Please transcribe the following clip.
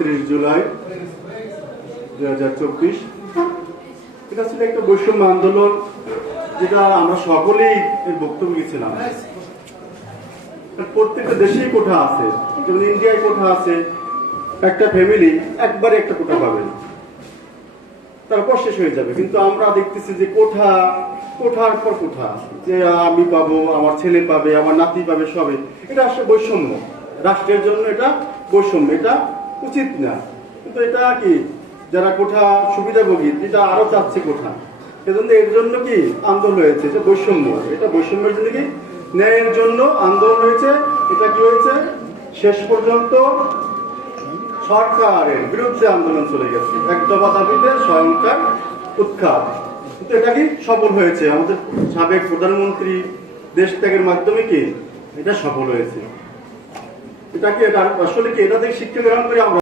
30 জুলাই 2024। এটা ছিল একটা বৈষম্য আন্দোলন, যেটা আমরা সকলেই এর বক্তব্য দিয়েছিলাম। প্রত্যেকটা দেশেই কোঠা আছে, যেমন ইন্ডিয়ায় কোঠা আছে। একটা ফ্যামিলি একবারে একটা কোঠা পাবে, তারপর শেষ হয়ে যাবে। কিন্তু আমরা দেখতেছি যে কোঠার পর কোঠা, যে আমি পাবো, আমার ছেলে পাবে, আমার নাতি পাবে, সবে। এটা আসলে বৈষম্য, রাষ্ট্রের জন্য এটা বৈষম্য, এটা উচিত না। কিন্তু এটা কি, যারা কোঠা সুবিধাভোগী, এটা আরো চাচ্ছে কোঠা, সেজন্য এর জন্য কি আন্দোলন হয়েছে, যে বৈষম্য। এটা বৈষম্যের জন্য কি, ন্যায়ের জন্য আন্দোলন হয়েছে। এটা কি হয়েছে, শেষ পর্যন্ত সরকারের বিরুদ্ধে আন্দোলন চলে গেছে, এক দফা দাবিতে সরকার উৎখাত। কিন্তু এটা কি সফল হয়েছে, আমাদের সাবেক প্রধানমন্ত্রী দেশ ত্যাগের মাধ্যমে কি এটা সফল হয়েছে। এটা কি, আসলে কি এটা থেকে শিক্ষা গ্রহণ করে আমরা